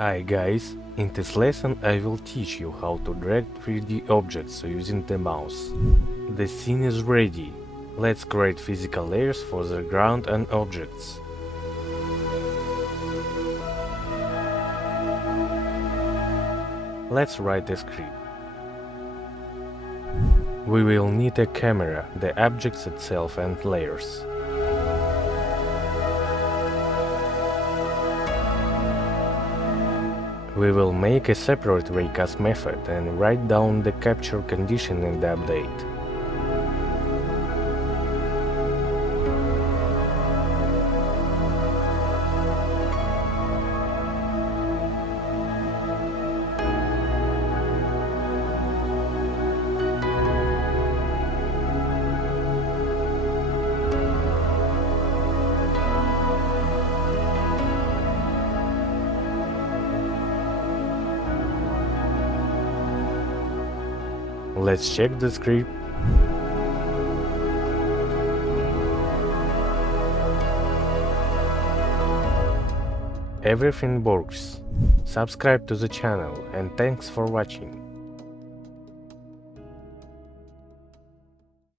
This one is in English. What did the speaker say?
Hi guys, in this lesson I will teach you how to drag 3D objects using the mouse. The scene is ready. Let's create physical layers for the ground and objects. Let's write a script. We will need a camera, the objects itself and layers. We will make a separate raycast method and write down the capture condition in the update. Let's check the script. Everything works. Subscribe to the channel and thanks for watching.